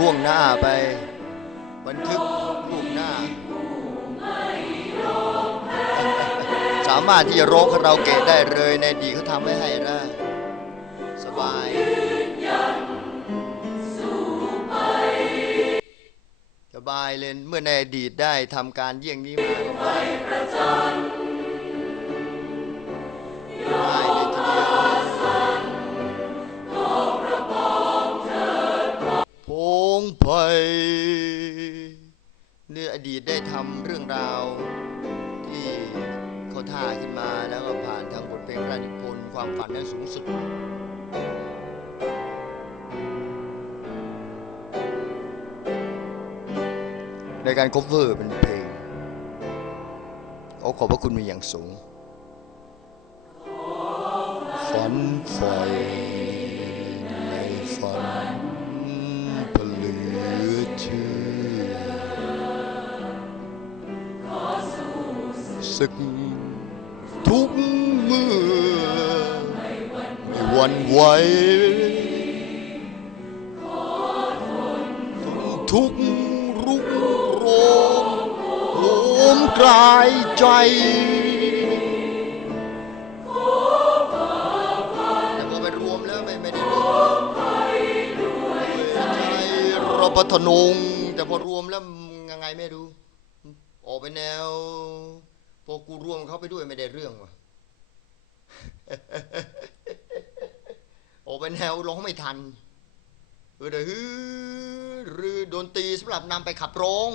ร่วงหน้าไป บันทึกล่วงหน้า สามารถที่จะร้องคาราโอเกะได้เลยในดีเขาทำไว้ให้นะสบายสบายเลยเมื่อในอดีตได้ทำการเยี่ยงนี้มา ดีตได้ทำเรื่องราวที่เขาท่าขึ้นมาแล้วก็ผ่านทางบทเพลงพระราชนิพนธ์ความฝันนั้นสูงสุด ในการ cover เป็นเพลงโอ้ขอบพระคุณมีอย่างสูงฝันไฟ สึก ทุกเมื่อไม่หวันไหวทุกรุกโรมโหมกลายใจแต่พอไปรวมแล้วไม่ไม่ได้รวมใจรปทนงแต่พอรวมแล้วยังไงไม่รู้ ออกไปแนว พอกูรวมเขาไปด้วยไม่ได้เรื่องวะออกไปแนวร้องไม่ทันเออเดือรือดนตรีสำหรับนำไปขับร้อง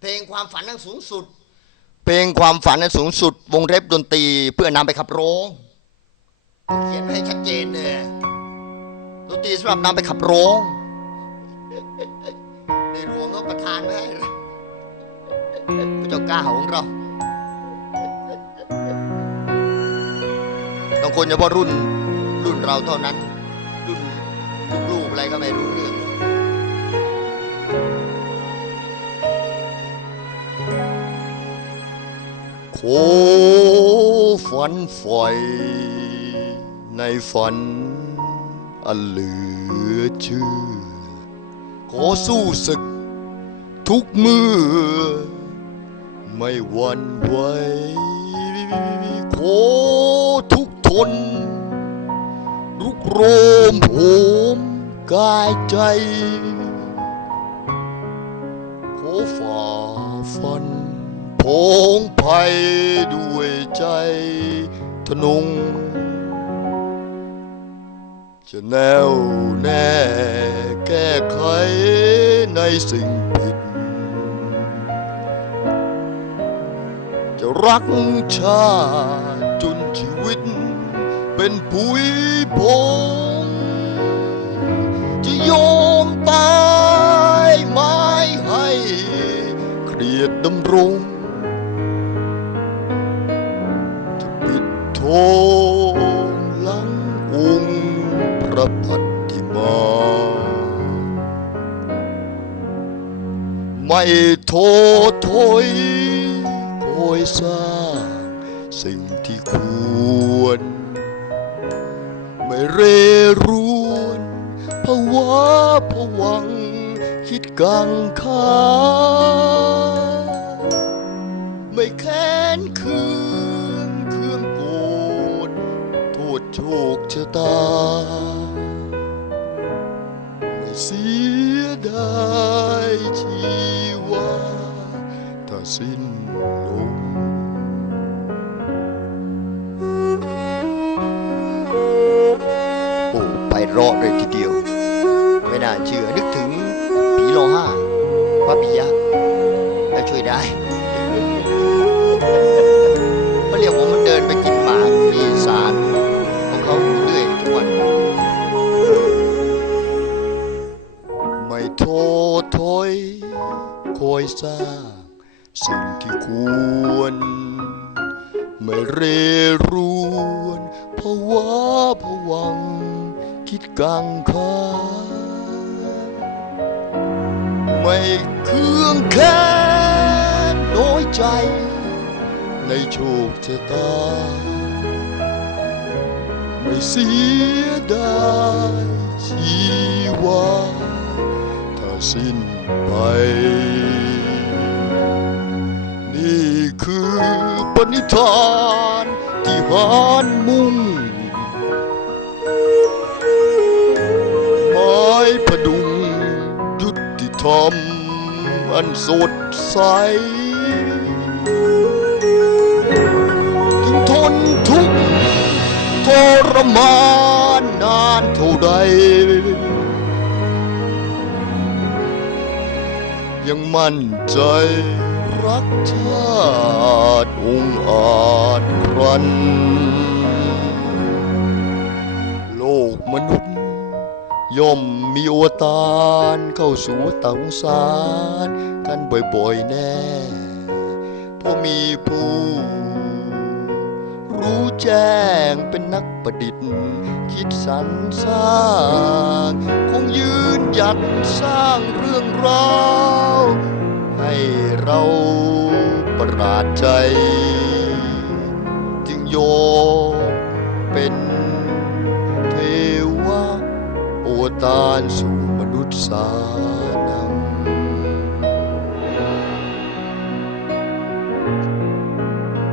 เพลงความฝันนั้นสูงสุด เพลงความฝันนั้นสูงสุด วงเล็บดนตรีเพื่อนำไปขับร้องเขียนให้ชัดเจนเลยดนตรีสำหรับนำไปขับร้องในรวงเขาประทานไว้ให้ ก้าของเราต้องคนเฉพาะรุ่นรุ่นเราเท่านั้น รุ่นลูกอะไรก็ไม่รู้เรื่องโคฝันไฟในฝันอันเหลือเชื่อ ขอสู้ศึกทุกมือ ไม่หวั่นไหวขอทุกทนรุกโรมโหมกายใจ ขอฝ่าฟันพงภัยด้วยใจทนง จะแน่วแน่แก้ไขในสิ่งผิด จะรักชาติจนชีวิต เป็นผุยพงจะยอมตายไม่ให้เกลียดดำรงจะปิดทองหลังองค์พระพัติมาไม่โทษถอย ยสร้าง สิ่งที่ควร ไม่เรรวนภาวะผวัง คิดกังขาไม่แค้นคืองเครื่องโกรธโทษโชคชะตา ไม่เสียดายชีวาถ้าสิ้นลง อ้ไปรอดเลยทีเดียว ไม่น่าเชื่อนึกถึงผีโลห้าพระปิยะแล้วช่วยได้เขาเรียกว่ามันเดินไปกินหมากมีสารของเขาเรื่อยทุกวัน ไม่โทษถอยคอยสร้างสิ่งที่ควร ไม่เรรวนภาวะผวัง คิดกังขาไม่เครื่องแค้นน้อยใจ ในโชคชะตาไม่ไม่เสียดายชีวาถ้าสิ้นไป นี่คือปณิธานที่หานมุ่ง ธรรมอันสดใสถึงทนทุกข์ทรมานนานเท่าใด ยังมั่นใจรักชาติองอาจครัน โลกมนุษย์ ย่อมมีอวตารเข้าสู่ตางสารกันบ่อยๆแน่เพราะมีผู้รู้แจ้งเป็นนักประดิษฐ์ คิดสรรสร้าง คงยืนหยัดสร้างเรื่องราวให้เราประหลาดใจ จึงโย ตานสู่มนุษย์สานัง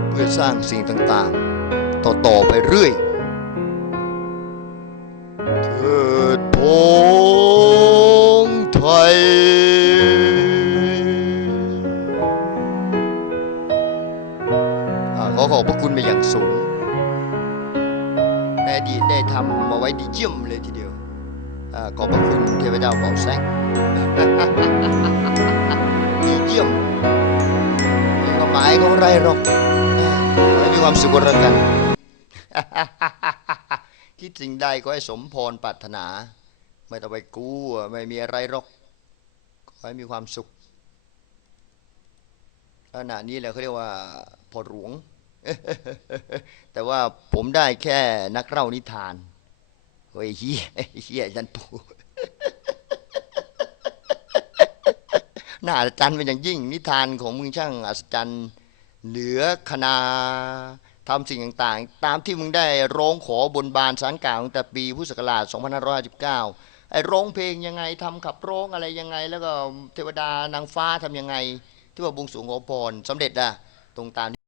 เพื่อสร้างสิ่งต่างๆ ต่อๆไปเรื่อยเถิดพงไทยอ่าขอขอบพระคุณไปอย่างสูงในอดีได้ทำมาไว้ดีเยี่ยมเลยทีเดียว ขอบพระคุณเทพเจ้าเป่าแสงดีเยี่ยมมีความหมายของไรหรอกขอให้มีความสุขกันกัน คิดสิ่งใดก็ให้สมพรปรารถนา ไม่ต้องไปกู้ไม่มีอะไรหรอก ขอให้มีความสุขขณะนี้แหละเขาเรียกว่าพอหลวง แต่ว่าผมได้แค่นักเล่านิทาน เฮ้ยเฮียเฮียยันปูน่าอัศจรรย์เป็นอย่างยิ่ง นิทานของมึงช่างอัศจรรย์เหลือคณาทำสิ่งต่างๆ ตามที่มึงได้ร้องขอบนบานสารกล่าวตั้งแต่ปีพุทธศักราช2559ไอ้ร้องเพลงยังไงทำขับร้องอะไรยังไง แล้วก็เทวดานางฟ้าทำยังไง ที่ว่าบวงสรวงขอพรสำเร็จอะตรงตาม